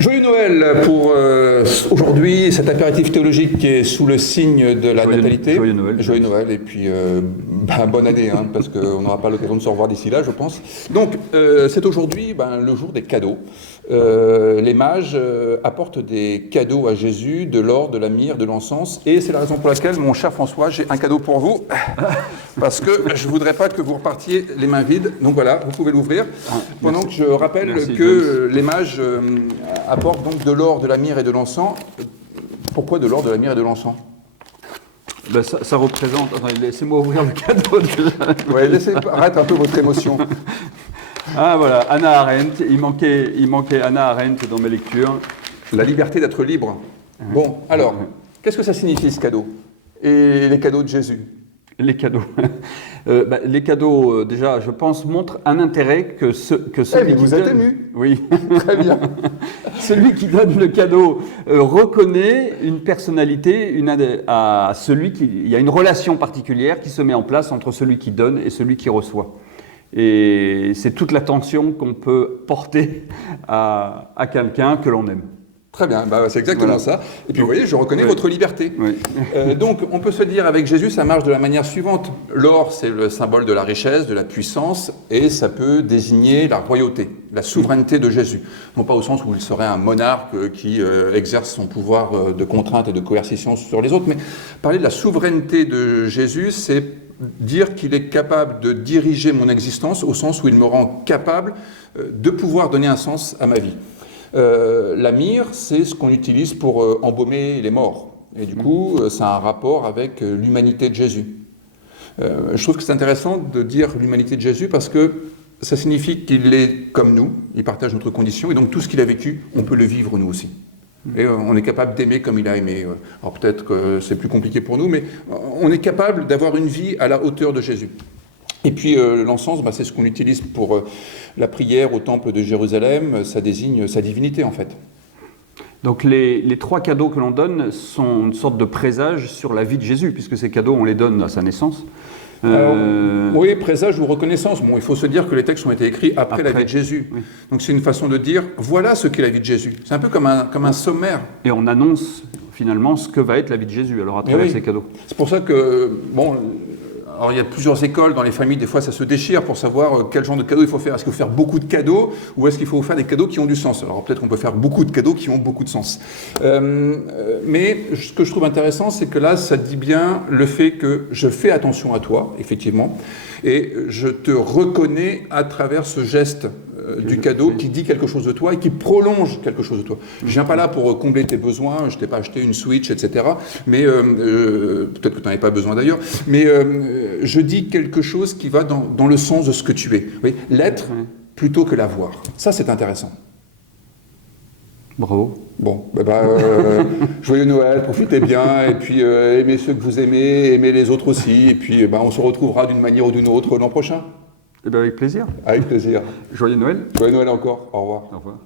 Joyeux Noël pour aujourd'hui, cet apéritif théologique qui est sous le signe de la natalité. Joyeux Noël. Joyeux Noël et puis bonne année, hein, parce qu'on n'aura pas l'occasion de se revoir d'ici là, je pense. Donc, c'est aujourd'hui le jour des cadeaux. Les mages apportent des cadeaux à Jésus, de l'or, de la myrrhe, de l'encens, et c'est la raison pour laquelle, mon cher François, j'ai un cadeau pour vous, parce que je ne voudrais pas que vous repartiez les mains vides. Donc voilà, vous pouvez l'ouvrir. Pendant que je rappelle que les mages apportent donc de l'or, de la myrrhe et de l'encens. Pourquoi de l'or, de la myrrhe et de l'encens ? Ben ça représente... Attendez, laissez-moi ouvrir le cadeau déjà. Oui, arrête un peu votre émotion. Ah voilà, Hannah Arendt, il manquait Hannah Arendt dans mes lectures. La liberté d'être libre. Bon, alors, qu'est-ce que ça signifie ce cadeau ? Et les cadeaux de Jésus ? Les cadeaux. Les cadeaux, déjà, je pense, montrent un intérêt que celui qui vous donne... êtes ému. Oui. Très bien. Celui qui donne le cadeau reconnaît une personnalité à celui qui... Il y a une relation particulière qui se met en place entre celui qui donne et celui qui reçoit. Et c'est toute l'attention qu'on peut porter à quelqu'un que l'on aime. Très bien, c'est exactement ça. Et puis vous voyez, je reconnais votre liberté. Oui. Donc on peut se dire avec Jésus, ça marche de la manière suivante. L'or, c'est le symbole de la richesse, de la puissance, et ça peut désigner la royauté, la souveraineté de Jésus. Non pas au sens où il serait un monarque qui exerce son pouvoir de contrainte et de coercition sur les autres, mais parler de la souveraineté de Jésus, c'est dire qu'il est capable de diriger mon existence au sens où il me rend capable de pouvoir donner un sens à ma vie. La myrrhe, c'est ce qu'on utilise pour embaumer les morts. Et du coup, ça a un rapport avec l'humanité de Jésus. Je trouve que c'est intéressant de dire l'humanité de Jésus parce que ça signifie qu'il est comme nous, il partage notre condition, et donc tout ce qu'il a vécu, on peut le vivre nous aussi. Et on est capable d'aimer comme il a aimé. Alors peut-être que c'est plus compliqué pour nous, mais on est capable d'avoir une vie à la hauteur de Jésus. Et puis l'encens, c'est ce qu'on utilise pour la prière au temple de Jérusalem, ça désigne sa divinité en fait. Donc les trois cadeaux que l'on donne sont une sorte de présage sur la vie de Jésus, puisque ces cadeaux, on les donne à sa naissance. Alors, oui, présage ou reconnaissance. Bon, il faut se dire que les textes ont été écrits après la vie de Jésus. Oui. Donc c'est une façon de dire, voilà ce qu'est la vie de Jésus. C'est un peu comme un sommaire. Et on annonce finalement ce que va être la vie de Jésus, alors à travers ces cadeaux. C'est pour ça que, alors il y a plusieurs écoles dans les familles, des fois ça se déchire pour savoir quel genre de cadeaux il faut faire. Est-ce qu'il faut faire beaucoup de cadeaux ou est-ce qu'il faut faire des cadeaux qui ont du sens ? Alors peut-être qu'on peut faire beaucoup de cadeaux qui ont beaucoup de sens. Mais ce que je trouve intéressant, c'est que là, ça dit bien le fait que je fais attention à toi, effectivement, et je te reconnais à travers ce geste du cadeau qui dit quelque chose de toi et qui prolonge quelque chose de toi. Je ne viens pas là pour combler tes besoins, je ne t'ai pas acheté une Switch, etc. Mais peut-être que tu n'en avais pas besoin d'ailleurs, mais je dis quelque chose qui va dans le sens de ce que tu es. Oui, l'être plutôt que l'avoir. Ça, c'est intéressant. Bravo. Bon, joyeux Noël, profitez bien, et puis aimez ceux que vous aimez, aimez les autres aussi, et puis on se retrouvera d'une manière ou d'une autre l'an prochain. Avec plaisir. Avec plaisir. Joyeux Noël. Joyeux Noël encore. Au revoir. Au revoir.